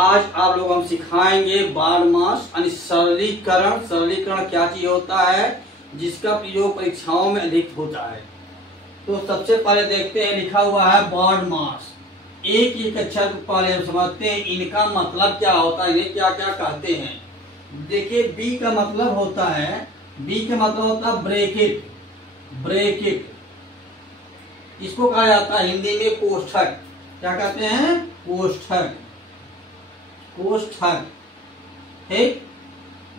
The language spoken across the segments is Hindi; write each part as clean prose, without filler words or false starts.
आज आप लोग हम सिखाएंगे बारहमास यानी सरलीकरण। सरलीकरण क्या चीज होता है जिसका प्रयोग परीक्षाओं में अधिक होता है। तो सबसे पहले देखते हैं, लिखा हुआ है बारहमास। एक एक अक्षर को पहले हम समझते हैं इनका मतलब क्या होता है, इन्हें क्या क्या कहते हैं। देखिए बी का मतलब होता है, बी का मतलब होता है ब्रैकेट। ब्रैकेट इसको कहा जाता है हिंदी में कोष्ठक। क्या कहते हैं? कोष्ठक। कोष्ठक ठीक।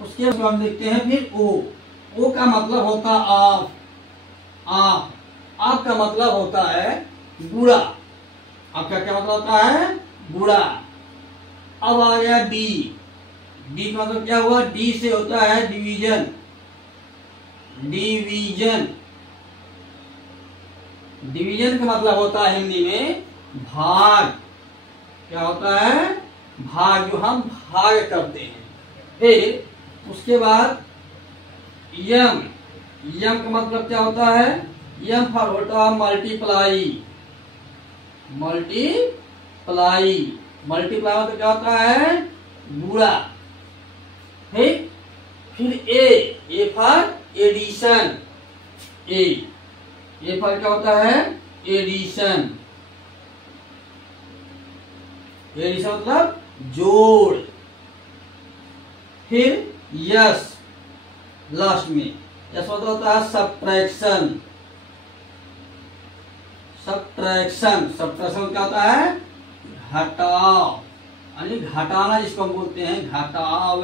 उसके बाद हम देखते हैं फिर ओ। ओ का मतलब होता है आप। आप आप का मतलब होता है गुणा। आपका क्या मतलब होता है? गुणा। अब आ गया डी। डी का मतलब क्या हुआ? डी से होता है डिवीजन। डिवीजन। डिवीजन का मतलब होता है हिंदी में भाग। क्या होता है? भाग, जो हम भाग करते हैं। फिर उसके बाद यम। यम का मतलब क्या होता है? यम फॉर होता है मल्टीप्लाई। मल्टीप्लाई। मल्टीप्लाई मतलब क्या होता है? गुणा। ठीक। फिर A for addition. A for क्या होता है? एडिशन। एडिशन मतलब जोड़। फिर यस लास्ट में, यस मतलब होता है सब्ट्रैक्शन। सब्ट्रैक्शन। सब्ट्रैक्शन क्या होता है? घटाव, यानी घटाना जिसको हम बोलते हैं घटाव,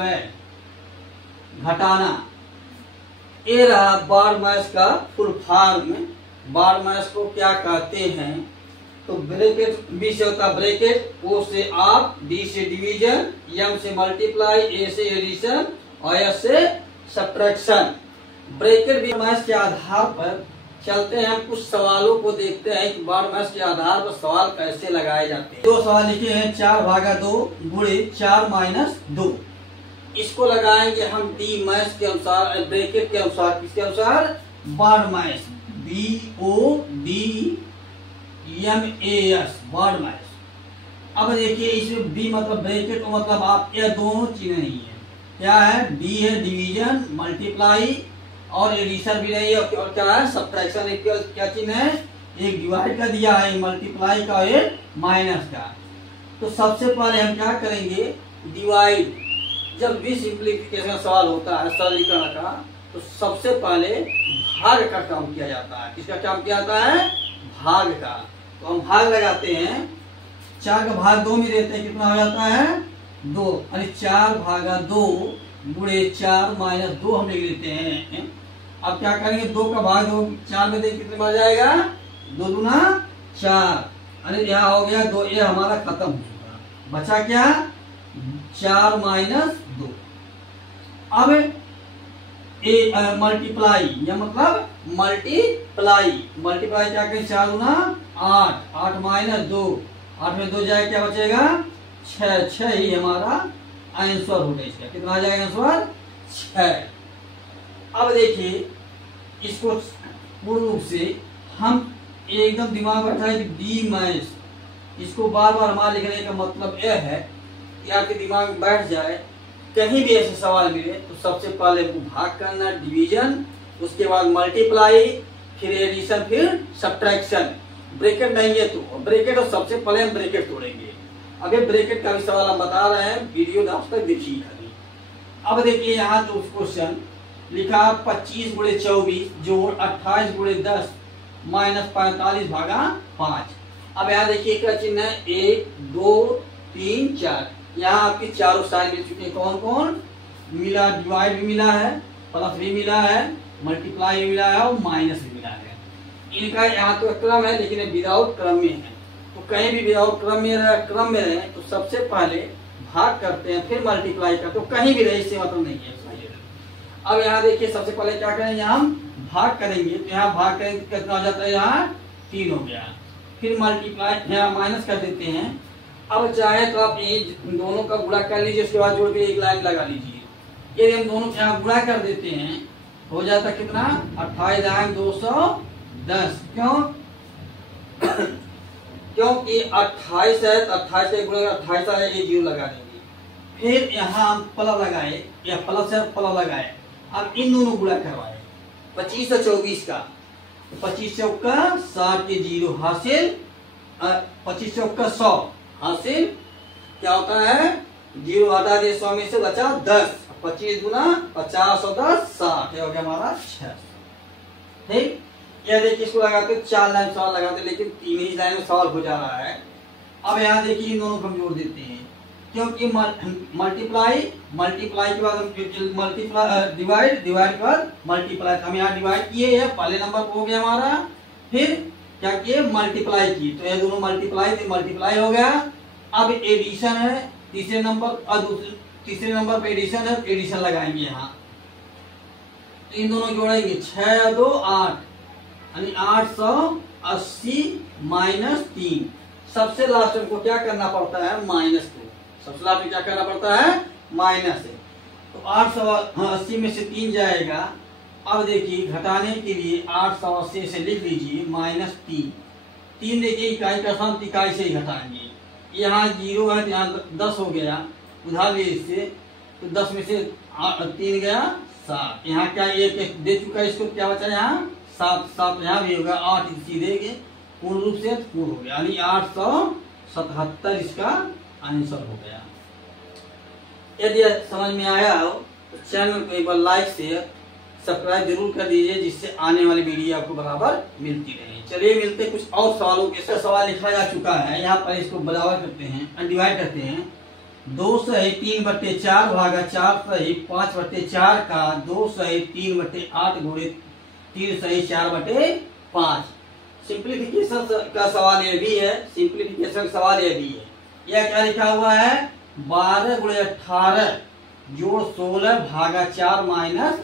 घटाना। ये रहा बारहमास का फुल फॉर्म। बारहमास को क्या कहते हैं? तो ब्रैकेट, बी से होता है ब्रैकेट, ओ से आप, डी से डिवीजन, एम से मल्टीप्लाई, ए से एडिशन और एस से सब्ट्रैक्शन। ब्रैकेट बारहमास के आधार पर चलते हैं, हम कुछ सवालों को देखते हैं कि बारहमास के आधार पर सवाल कैसे लगाए जाते हैं। दो सवाल लिखे हैं, 4/2 गुणे 4-2। इसको लगाएंगे हम डी मैथ के अनुसार, ब्रैकेट के अनुसार। किसके अनुसार? बारहमास। BODMAS बारहमास। अब देखिए इसमें बी मतलब ब्रैकेट का मतलब आप, यह दोनों चीजें नहीं है। क्या है? डी है डिवीजन, मल्टीप्लाई और एडिशन भी नहीं है। और क्या है? सब्ट्रैक्शन। क्या चीज है? एक डिवाइड का दिया है मल्टीप्लाई का, एक माइनस का। तो सबसे पहले हम क्या करेंगे? डिवाइड। जब भी सिंप्लीफिकेशन का सवाल होता है सरलीकरण का, तो सबसे पहले भाग का काम किया जाता है। किसका काम किया जाता है? भाग का। तो हम भाग लगाते हैं। 4 का भाग 2 में देते हैं, कितना हो जाता है? 2। यानी 4/2 गुणे 4-2 हम लिख लेते हैं। अब क्या करेंगे? 2 का भाग 2 4 में दे कितने में आ जाएगा? 2 दूना 4। यानी यहाँ हो गया 2। ये हमारा खत्म हो चुका। बचा क्या? 4-2। अब मल्टीप्लाई, या मतलब मल्टीप्लाई। मल्टीप्लाई क्या करें? 4 दूना 8, 8-2, 8 में 2 जाए, क्या बचेगा? 6। 6 ही हमारा आंसर होगा इसका। कितना आ जाएगा आंसर? 6। अब देखिए इसको पूर्ण रूप से हम एकदम दिमाग में बैठा है कि डी मैथ। इसको बार बार हमारे लिखने का मतलब यह है कि आपके दिमाग में बैठ जाए। कहीं भी ऐसे सवाल मिले तो सबसे पहले भाग करना, डिवीजन, उसके बाद मल्टीप्लाई, फिर एडिशन, फिर सब्ट्रैक्शन। ब्रैकेट नहीं है तो ब्रैकेट, और सबसे पहले हम ब्रैकेट तोड़ेंगे। अभी ब्रैकेट का भी सवाल हम बता रहे हैं, वीडियो लास्ट तक देखिए खाली। अब देखिए यहाँ तो क्वेश्चन लिखा 25 गुणे 24 जोड़ 28 गुणे 10 माइनस 45/5। अब यहाँ देखिए क्या चिन्ह है? 1 2 3 4। यहाँ आपकी चारों साइन मिल चुके हैं। कौन कौन मिला? डिवाइड भी मिला है, प्लस भी मिला है, मल्टीप्लाई भी मिला है और माइनस भी मिला है। इनका यहाँ तो क्रम है, लेकिन विदाउट क्रम में है। तो कहीं भी विदाउट क्रम में रहे तो सबसे पहले भाग करते हैं, फिर मल्टीप्लाई करते हैं। तो कहीं भी रहे इससे मतलब नहीं है। अब यहाँ देखिए सबसे पहले क्या करेंगे? हम भाग करेंगे। तो यहाँ भाग करेंगे कितना हो जाता है? यहाँ 3 हो गया। फिर मल्टीप्लाई, यहाँ माइनस कर देते हैं। अब चाहे तो आप ये दोनों का गुणा कर लीजिए, उसके बाद जोड़ के एक लाइन लगा लीजिए। यदि हम दोनों का गुणा कर देते हैं हो जाता कितना? 28 210। क्यों? क्योंकि 28 है तो 28 से गुणा 28 आया, ये 0 लगा देंगे। फिर यहाँ हम प्लस लगाए, या प्लस है प्लस लगाए, अब इन दोनों गुणा करवाए 25 और 24 का, 25 चौका 60 के 0 हासिल, 25 चौका 100 हासिल, क्या होता है 0 हटा दिए 100 में से बचा 10, 25 गुना 50 और 10 60, हो गया हमारा 600। ठीक, यह देखिए इसको लगाते 4 लाइन सवाल लगाते, लेकिन 3 ही लाइन में सवाल हो जा रहा है। अब यहाँ देखिए इन दोनों को हम जोड़ देते हैं, क्योंकि मल्टीप्लाई के बाद हम मल्टीप्लाई डिवाइड के बाद मल्टीप्लाई, हम यहाँ डिवाइड किए है, पहले नंबर हो गया हमारा, फिर क्या किए मल्टीप्लाई की, तो ये दोनों मल्टीप्लाई हो गया। अब एडिशन है तीसरे नंबर, और तीसरे नंबर पे एडिशन है, एडिशन लगाएंगे यहाँ, तो इन दोनों जोड़ेंगे 6 और 2 8, यानी 880 माइनस 3। सबसे लास्ट को क्या करना पड़ता है -2, सबसे लास्ट में क्या करना पड़ता है माइनस है, तो 880 में से 3 जाएगा। अब देखिए घटाने के लिए 880 से लिख लीजिए -3, 3 देखिए इकाई का स्थान इकाई से ही घटाएंगे, यहाँ 0 है तो यहाँ 10 हो गया, उधार लिए इससे, तो 10 में से 3 गया 7, यहाँ क्या एक दे चुका है, इसको क्या बचा यहाँ 7, 7 यहाँ भी होगा, 8 सीधे के पूर्ण रूप से पूर्ण हो गया, यानी 877 इसका आंसर हो गया। यदि समझ में आया हो तो चैनल को एक बार लाइक शेयर सब्सक्राइब जरूर कर दीजिए, जिससे आने वाली वीडियो आपको बराबर मिलती रहे। चलिए मिलते हैं कुछ और सवालों के। इसका सवाल लिखा जा चुका है, यहाँ पर इसको बराबर करते हैं, डिवाइड करते हैं। 2 सही 3/4 भागा 4 सही 5/4 का 2 सही 3/8 गुणे 3 सही 4/5। सिंप्लीफिकेशन का सवाल ये भी है, सिंप्लीफिकेशन का सवाल ये भी है। यह क्या लिखा हुआ है 12 गुणे 18 जोड़ 16 भागा 4 माइनस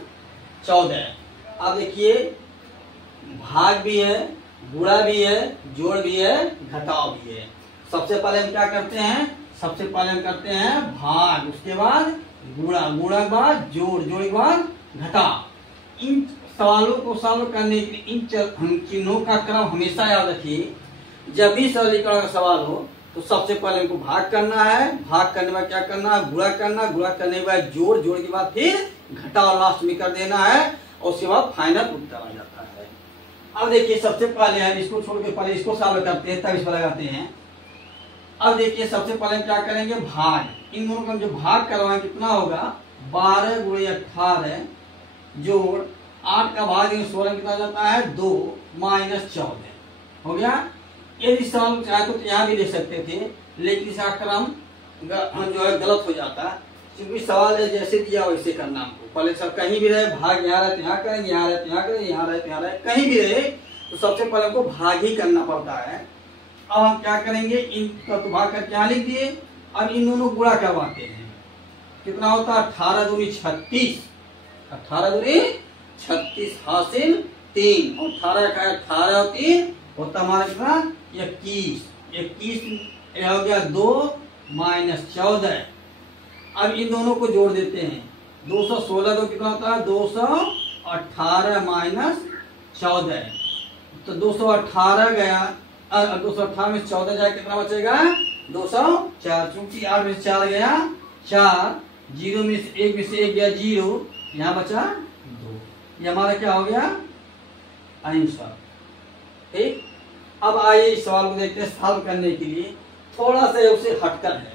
14। अब देखिए भाग भी है, गुणा भी है, जोड़ भी है, घटाव भी है। सबसे पहले हम क्या करते हैं, सबसे पहले हम करते हैं भाग, उसके बाद गुणा, गुणा के बाद जोड़, जोड़ के बाद घटाव। इन सवालों को सॉल्व करने के लिए इन चिन्हों का क्रम हमेशा याद रखिए। जब भी सरलीकरण का सवाल हो तो सबसे पहले हमको भाग करना है, भाग करने के बाद क्या करना है गुणा करना, गुणा करने के बाद जोड़, जोड़ के बाद फिर घटाव लास्ट में कर देना है, और उसके बाद फाइनल उत्तर आ जाता है। अब देखिए सबसे पहले हम इसको छोड़ के पहले इसको सॉल्व करते हैं, तब इस पर लगाते हैं। अब देखिए सबसे पहले हम क्या करेंगे भाग, इन दोनों का जो भाग करवाएं कितना होगा 12 गुणे 18 जोड़ 8 का भाग 16 कितना जाता है 2 माइनस 14 हो गया। यदि सवाल चाहे तो यहाँ भी लिख सकते थे, लेकिन इसका क्रम जो है गलत हो जाता है, क्योंकि सवाल है जैसे दिया वैसे करना हमको। पहले सब कहीं भी रहे भाग यहाँ रहे तो यहाँ करें, यहाँ रहे तो यहाँ करें, यहाँ रहे तो यहाँ रहे, कहीं भी रहे तो सबसे पहले हमको भाग ही करना पड़ता है। अब हम क्या करेंगे, इन का तो भाग करके यहाँ लिख दिए। अब इन दोनों गुणा करवाते हैं, कितना होता है 18 दूनी 36, 18 दूनी 36 हासिल 3, और 18 का 18 और 3 होता हमारा कितना 21, 21 हो गया 2 माइनस 14। अब इन दोनों को जोड़ देते हैं, 216 तो कितना होता है 218 माइनस 14, तो 218 गया, 218 में 14 जाए कितना बचेगा 204, चूंकि 8 में से 4 गया 4, 0 में से 1 गया 0, यहाँ बचा 2, ये हमारा क्या हो गया आंसर। ठीक, अब आइए इस सवाल को देखते हैं। सॉल्व करने के लिए थोड़ा सा उसे हटकर है,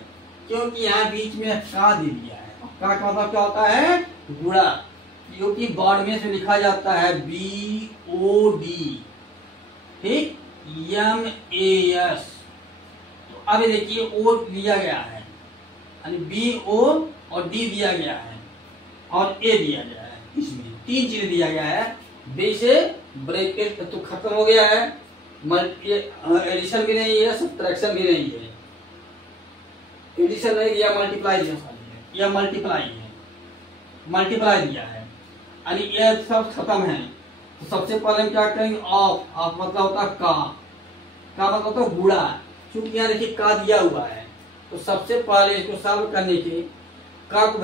क्योंकि यहाँ बीच में का दे दिया है। का मतलब क्या होता है गुणा, क्योंकि बोर्ड में से लिखा जाता है BOD, ठीक MAS। तो अब देखिए O दिया गया है, यानी BO और D दिया गया है और A दिया गया है, इसमें 3 चीज दिया गया है। बी से ब्रैकेट तो खत्म हो गया है, एडिशन भी नहीं है, सब्ट्रैक्शन भी नहीं है। एडिशन नहीं दिया, मल्टीप्लाई दिया, यह मल्टीप्लाई है, मल्टीप्लाई दिया है, यानी ये सब खत्म है। तो सबसे पहले हम क्या करेंगे ऑफ मतलब होता है का मतलब होता है गुणा, क्योंकि यहाँ देखिए का दिया हुआ है। तो सबसे पहले इसको सॉल्व करने के का को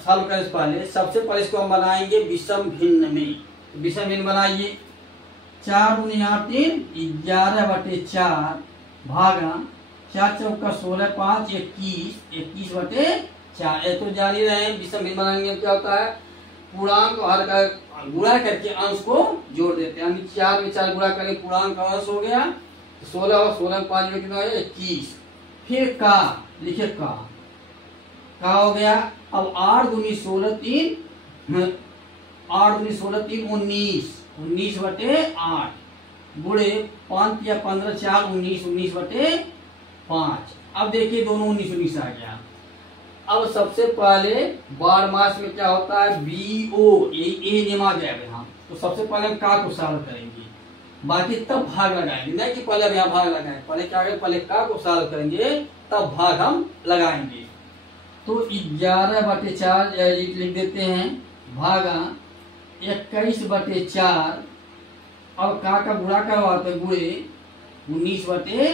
सॉल्व करने से पहले सबसे पहले इसको हम बनाएंगे विषम भिन्न में। विषम भिन्न बनाइए, 4 दूनी 8 3 11/4 भागा 4 चौका 16 5 21, 21 बटे 4। ये तो जान ही रहे हैं विषम भिन्न बनाने में क्या होता है, पूर्णांक और हर का गुणा करके अंश को जोड़ देते हैं। 4 में 4 गुणा करें पूर्णांक का अंश हो गया 16 और 16 में 5 में कितना हो गया 21। फिर का लिखे का हो गया। अब 8 दूनी 16 3 8 दूनी 16 3 19, 19 बटे 8 गुणे 5 या 15 4 19, 19 बटे 5। अब देखिए दोनों 19 19 आ गया। अब सबसे पहले बार मास में क्या होता है BO, ये नियम आ गया यहाँ। तो सबसे पहले हम का को सॉल्व करेंगे, बाकी तब भाग लगाएंगे, नहीं कि पहले हम यहाँ भाग लगाएं। पहले क्या करें, पहले का को सॉल्व करेंगे तब भाग हम लगाएंगे। तो 11 बटे 4 लिख देते हैं भागा 21 बटे 4। अब का गुणा करवाते गुणे 19 बटे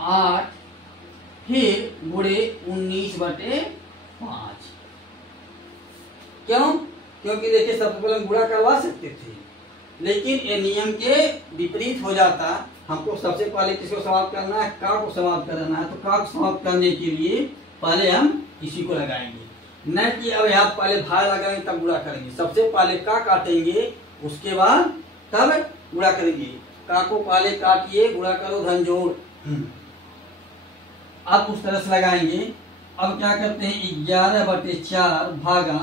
8 फिर गुणे 19 बटे 5। क्यों? क्योंकि देखिए सबसे पहले हम गुणा करवा सकते थे, लेकिन ये नियम के विपरीत हो जाता। हमको सबसे पहले किसको समाप्त करना है, का को समाप्त करना है। तो का को समाप्त करने के लिए पहले हम इसी को लगाएंगे, न कि अब यहाँ पहले भाग लगाएंगे तब गुणा करेंगे। सबसे पहले का काटेंगे उसके बाद तब गुणा करेंगे। का को पहले काटिए, गुणा करो, धन जोड़। अब उस तरह से लगाएंगे। अब क्या करते हैं 11 बटे 4 भागा,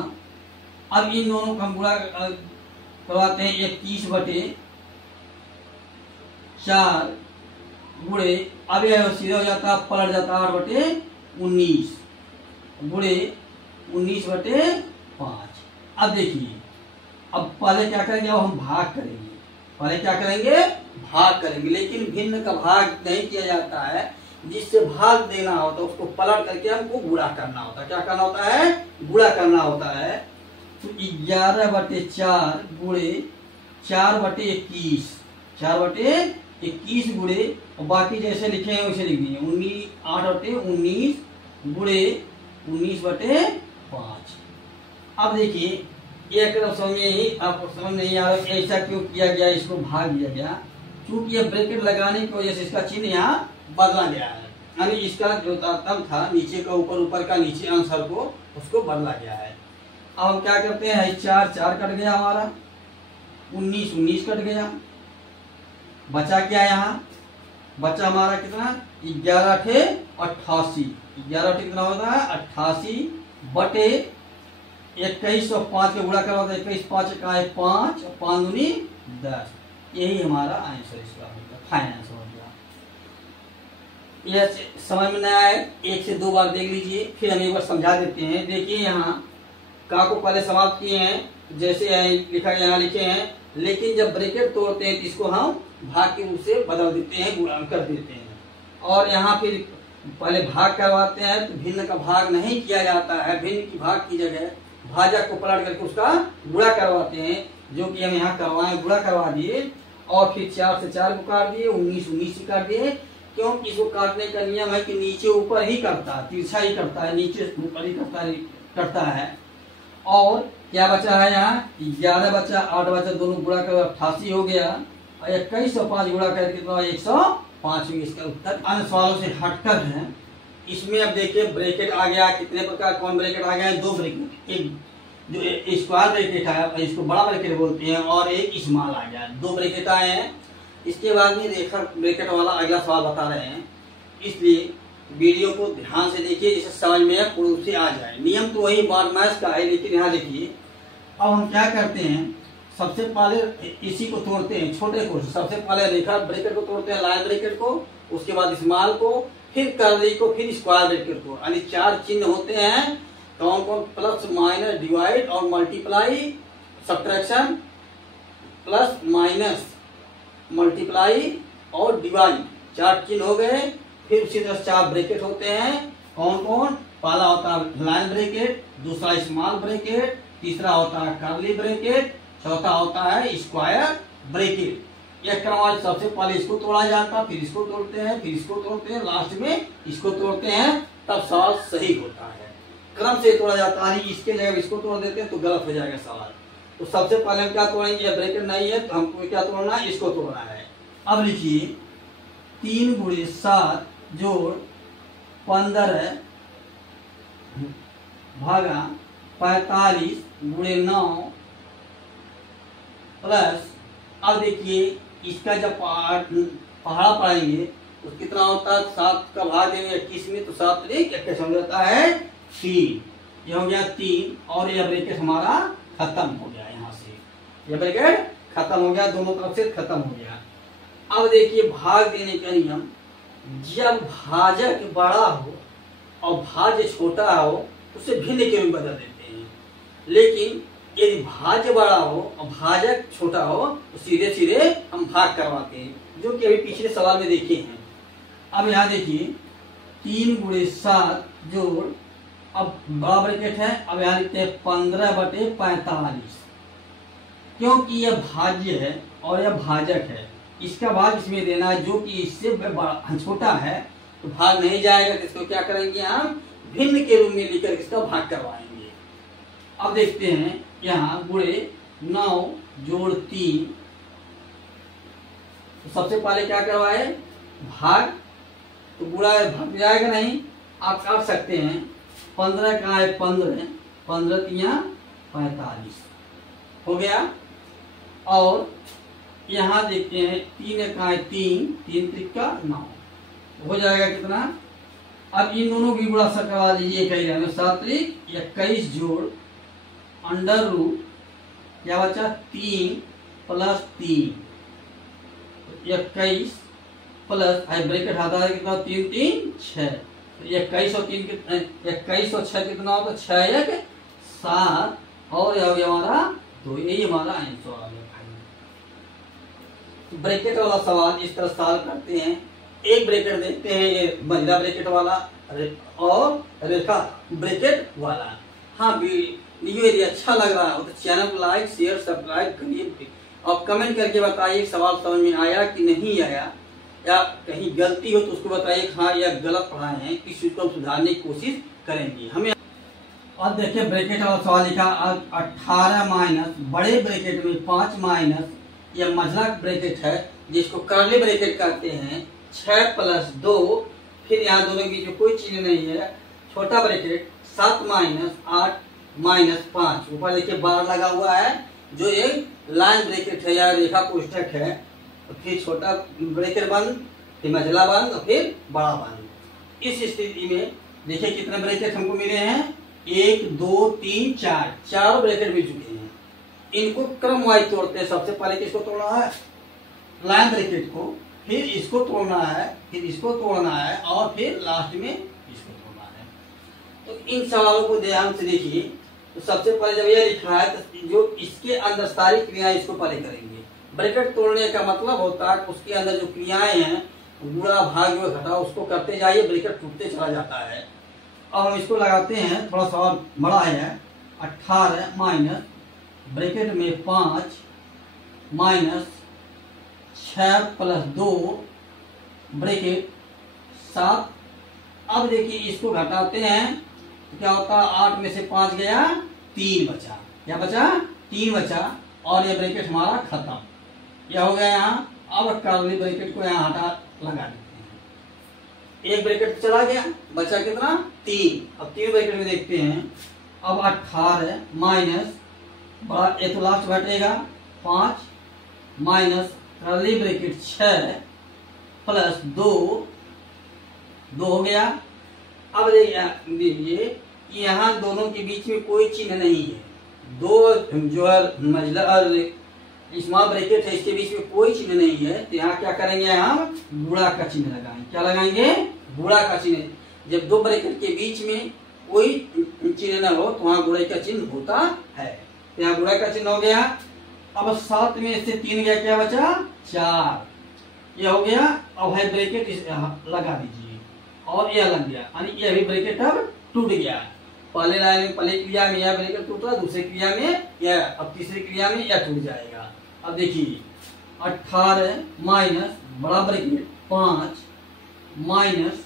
अब इन दोनों को हम गुणा करवाते हैं 21 बटे 4 गुणे, अब यह सीधा हो जाता है पलट जाता 8 बटे 19 गुणे 19 बटे 5। अब देखिए अब पहले क्या करेंगे, अब हम भाग करेंगे। पहले क्या करेंगे, भाग करेंगे, लेकिन भिन्न का भाग नहीं किया जाता है। जिससे भाग देना होता है उसको पलट करके हमको गुणा करना होता है। क्या करना होता है, गुणा करना होता है। तो 11 बटे 4 गुणे 4 बटे 21, 4 बटे 21 गुणे, और बाकी जैसे लिखे हैं वैसे लिख दीजिए 19 8 बटे 19 गुणे 19 बटे 5। अब देखिए एक समझ में ही आपको समझ नहीं आ रहा ऐसा क्यों किया गया, इसको भाग दिया गया। क्योंकि ये ब्रैकेट लगाने की वजह से इसका चिन्ह यहाँ बदला गया है, यानी इसका जो तारतम्य था नीचे का ऊपर, ऊपर का नीचे आंसर को उसको बदला गया है। अब हम क्या करते हैं 4 4 कट गया हमारा, 19 19 कट गया, बचा क्या यहाँ, बचा हमारा कितना 11 थे 88, 11 थे कितना होता है 88 बटे 21 और 5 के गुणा करवा 21 5 का है 5 और 5 दूनी 10। यही हमारा आंसर इसका होगा, फाइनल आंसर हो गया। यह समझ में नहीं आए 1 से 2 बार देख लीजिए, फिर हम एक बार समझा देते हैं। देखिए यहाँ का को पहले समाप्त किए हैं जैसे लिखा यहाँ लिखे हैं, लेकिन जब ब्रैकेट तोड़ते हैं तो इसको हम भाग के रूप से बदल देते हैं, गुणा कर देते हैं। और यहाँ फिर पहले भाग करवाते हैं तो भिन्न का भाग नहीं किया जाता है, भिन्न की भाग की जगह भाजक को पलट करके उसका गुणा करवाते हैं, जो कि हम यहाँ करवाए, गुणा करवा दिए। और फिर 4 से 4 को काट दिए, 19 19 से काट दिए। क्योंकि इसको काटने का नियम है कि नीचे ऊपर ही करता है, तिरछा ही करता है, नीचे ऊपर ही करता है। और क्या बचा है यहाँ 11 बचा 8 बचा, दोनों गुणा कर 88 हो गया, और 21 और 5 गुणा करके कितना 105। इसका उत्तर अन्य सवालों से हटकर है। इसमें अब देखिए ब्रैकेट आ गया, कितने प्रकार कौन ब्रैकेट आ गया, 2 ब्रैकेट, एक जो स्क्वायर ब्रैकेट है इसको बड़ा ब्रैकेट बोलते हैं, और एक स्मॉल आ गया, 2 ब्रैकेट आए हैं। इसके बाद में रेखा ब्रैकेट वाला अगला सवाल बता रहे हैं, इसलिए वीडियो को ध्यान से देखिए जिससे समझ में पूर्ण रूप से आ जाए। नियम तो वही बारमास का है, लेकिन यहाँ देखिए अब हम क्या करते हैं, सबसे पहले इसी को तोड़ते हैं, छोटे को। सबसे पहले रेखा ब्रैकेट को तोड़ते हैं, लाइन ब्रैकेट को, उसके बाद स्मॉल को, फिर कर्ली को, फिर स्क्वायर ब्रैकेट को। यानी 4 चिन्ह होते हैं, कौन कौन, प्लस माइनस डिवाइड और multiply, subtraction, plus minus multiply और डिवाइड, 4 चिन्ह हो गए। फिर उसी तरह 4 ब्रैकेट होते हैं, कौन कौन, पहला होता है लाइन ब्रैकेट, दूसरा स्मॉल ब्रैकेट, तीसरा होता है कर्ली ब्रैकेट, चौथा होता है स्क्वायर ब्रैकेट। यह क्रम सबसे पहले इसको तोड़ा जाता है, फिर इसको तोड़ते हैं, फिर इसको तोड़ते हैं, लास्ट में इसको तोड़ते हैं, तब सवाल सही होता है। क्रम से तोड़ा जाता है, इसके जगह इसको तोड़ देते हैं तो गलत हो जाएगा सवाल। तो सबसे पहले हम क्या तोड़ेंगे, यह ब्रैकेट नहीं है तो हमको क्या तोड़ना है, इसको तोड़ना है। अब लिखिए 3 गुणे 7 जोड़ 15 भागा 45 गुणे 9 प्लस, अब देखिए इसका जब पहाड़ा पढ़ाएंगे तो कितना होता है, 7 का भाग देंगे 21 में तो 7 3 21 हो जाता है 3। ये हो गया 3 और यह ब्रैकेट हमारा खत्म हो गया। यहाँ से यह ब्रैकेट खत्म हो गया, दोनों तरफ से खत्म हो गया। अब देखिए भाग देने का नियम, जब भाजक बड़ा हो और भाज्य छोटा हो तो उसे भिन्न के रूप में बदल देते हैं, लेकिन यदि भाज्य बड़ा हो और भाजक छोटा हो तो सीधे सीधे हम भाग करवाते हैं, जो कि अभी पिछले सवाल में देखे हैं। अब यहाँ देखिए 3 गुणे 7 जोड़, अब बड़ा ब्रैकेट है, अब यहाँ लिखते हैं 15/45, क्योंकि यह भाज्य है और यह भाजक है, इसका भाग इसमें देना है, जो कि इससे छोटा है तो भाग नहीं जाएगा, तो इसको क्या करेंगे हम भिन्न के रूप में लेकर इसका भाग करवाएंगे। अब देखते हैं यहाँ गुणे 9 जोड़ 3, तो सबसे पहले क्या करवाए भाग, तो गुणा भाग जाएगा नहीं, आप काट सकते हैं। 15 कहाँ है 15, 15 तिया 45 हो गया। और यहाँ देखते हैं 3 कहाँ है 3, 3 त्रिका 9 हो जाएगा कितना। अब इन दोनों की गुणा करवा लीजिए, कही जाएगा 7 त्रिक 21 जोड़ अंडर रूट क्या बचा 3 प्लस 3 21 प्लस ब्रैकेट आता है कितना 3 3 6, 21 और 3 21 और 6 कितना होता है 6 1 7 और यह हो गया हमारा 2, यही हमारा आंसर आ गया। ब्रैकेट वाला सवाल इस तरह सॉल्व करते हैं। एक ब्रैकेट देखते हैं, ये महिला ब्रैकेट वाला और रेखा ब्रैकेट वाला। हाँ, वीडियो यदि अच्छा लग रहा हो तो चैनल को लाइक शेयर सब्सक्राइब करिए और कमेंट करके बताइए सवाल समझ में आया कि नहीं आया, या कहीं गलती हो तो उसको बताइए हाँ यह गलत पढ़ाए हैं, इस चीज को हम सुधारने की कोशिश करेंगे हमें। अब देखिए ब्रैकेट वाला सवाल लिखा 18 माइनस बड़े ब्रैकेट में 5 माइनस यह मझला ब्रैकेट है जिसको कर्ली ब्रैकेट कहते हैं 6 प्लस 2, फिर यहाँ दोनों के बीच में कोई चिन्ह नहीं है, छोटा ब्रैकेट 7 माइनस 8 माइनस 5, ऊपर देखिए बार लगा हुआ है जो एक लाइन ब्रैकेट है या रेखा कोष्ठक है, तो फिर छोटा ब्रैकेट बंद, फिर मझला बंद और फिर बड़ा बंद। इस स्थिति में देखिए कितने ब्रैकेट हमको मिले हैं 1 2 3 4, चारों ब्रैकेट मिल चुके हैं। इनको क्रम वाइज तोड़ते हैं, सबसे पहले किसको तोड़ना है लाइन ब्रैकेट को, फिर इसको तोड़ना है, फिर इसको तोड़ना है और फिर लास्ट में इसको तोड़ना है। तो इन सवालों को ध्यान से देखिए। तो सबसे पहले जब यह लिखा है तो जो इसके अंदर सारी क्रियाएं इसको पहले करेंगे। ब्रैकेट तोड़ने का मतलब होता है उसके अंदर जो क्रियाएं हैं गुणा भाग जो घटा उसको करते जाइए, ब्रैकेट टूटते चला जाता है। अब हम इसको लगाते हैं, थोड़ा सा बड़ा है 18 माइनस ब्रैकेट में 5 माइनस 6 प्लस 2 ब्रैकेट 7। अब देखिए इसको घटाते हैं तो क्या होता है 8 में से 5 गया 3 बचा, क्या बचा 3 बचा और ये ब्रैकेट हमारा खत्म, यह हो गया यहाँ। अब कर्ली ब्रैकेट को यहाँ हटा लगा देते हैं, एक ब्रैकेट चला गया, बचा कितना 3। अब 3 ब्रैकेट में देखते हैं, अब 18 माइनस बड़ा ये तो लास्ट बैठेगा 5 माइनस कर्ली ब्रैकेट 6 प्लस 2 हो गया। अब देखिए कि यहाँ दोनों के बीच में कोई चिन्ह नहीं है, दो जो है मझला और स्मॉल ब्रैकेट है इसके बीच में कोई चिन्ह नहीं है, तो यहाँ क्या करेंगे हम गुणा का चिन्ह लगाएंगे। क्या लगाएंगे गुणा का चिन्ह। जब दो ब्रैकेट के बीच में कोई चिन्ह न हो तो वहाँ गुणा का चिन्ह होता है, यहाँ गुणा का चिन्ह हो गया। अब 7 में से 3 गया, क्या बचा 4, यह हो गया। अब है ब्रैकेट लगा दीजिए और यह लग गया, यानी यह भी ब्रैकेट अब टूट गया। पहले लाइन में पहले क्रिया में यह ब्रैकेट टूटा, दूसरी क्रिया में यह, अब तीसरी क्रिया में यह टूट जाएगा। अब देखिए 18 माइनस बड़ा ब्रैकेट 5 माइनस,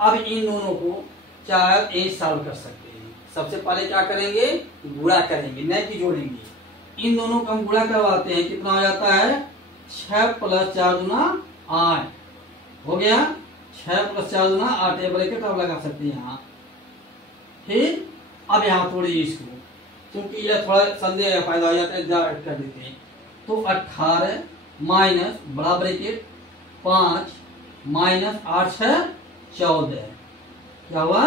अब इन दोनों को चार एक सॉल्व कर सकते हैं। सबसे पहले क्या करेंगे गुणा करेंगे, न कि जोड़ेंगे। इन दोनों को हम गुणा करवाते हैं, कितना हो जाता है 6 प्लस 4 गुना 8 हो गया। 6 + 4 दूना 8 ब्रैकेट अब लगा सकते हैं यहाँ। फिर अब यहाँ तोड़िए इसको, क्योंकि यह थोड़ा संदेह फायदा हो जाता है, डायरेक्ट कर देते हैं। तो 18 माइनस बड़ा ब्रैकेट 5 माइनस 8 6 14, क्या हुआ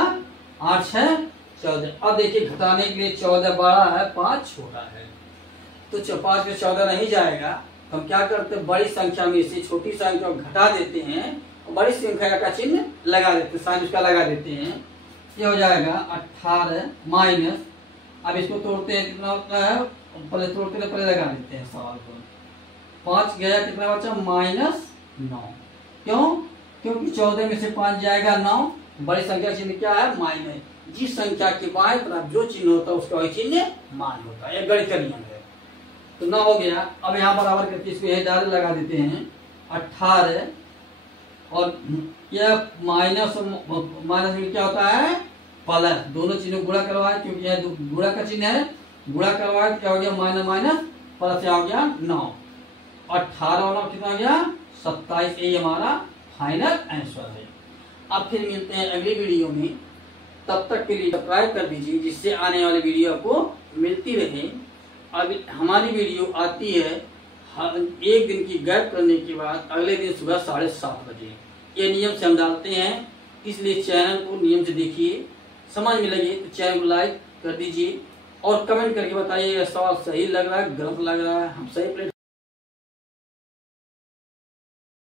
8 6 14। अब देखिए घटाने के लिए 14 बड़ा है 5 छोटा है, तो 5 में 14 नहीं जाएगा। हम क्या करते हैं, बड़ी संख्या में से छोटी संख्या को घटा देते हैं, बड़ी संख्या का चिन्ह लगा देते हैं, साइन उसका लगा देते हैं। ये हो जाएगा 18 माइनस, अब इसको तोड़ते हैं कितना होता है, पहले तोड़ते पहले लगा देते हैं सवाल को। 5 गया कितना बचा -9, क्यों, क्योंकि 14 में से 5 जाएगा 9, बड़ी संख्या चिन्ह क्या है माइनस। जिस संख्या के बाएं तरफ जो चिन्ह होता है उसका वही चिन्ह मान होता है, गणित का नियम है। तो 9 हो गया। अब यहाँ बराबर करके इसको यही डायरेक्ट लगा देते हैं 18, और यह माइनस में क्या होता है प्लस, दोनों चिन्ह गुणा करवाए, क्योंकि यह गुणा का चिन्ह है, गुणा करवाए क्या हो गया माइनस माइनस प्लस हो गया 9, 18 और 9 कितना हो गया 27। यही हमारा फाइनल आंसर है। अब फिर मिलते हैं अगली वीडियो में, तब तक के लिए सब्सक्राइब कर दीजिए जिससे आने वाली वीडियो आपको मिलती रहे। अब हमारी वीडियो आती है एक दिन की गैप करने के बाद अगले दिन सुबह 7:30 बजे। ये नियम से हम डालते हैं, इसलिए चैनल को नियम से देखिए, समझ में लगे तो चैनल को लाइक कर दीजिए और कमेंट करके बताइए सवाल सही लग रहा है गलत लग रहा है, हम सही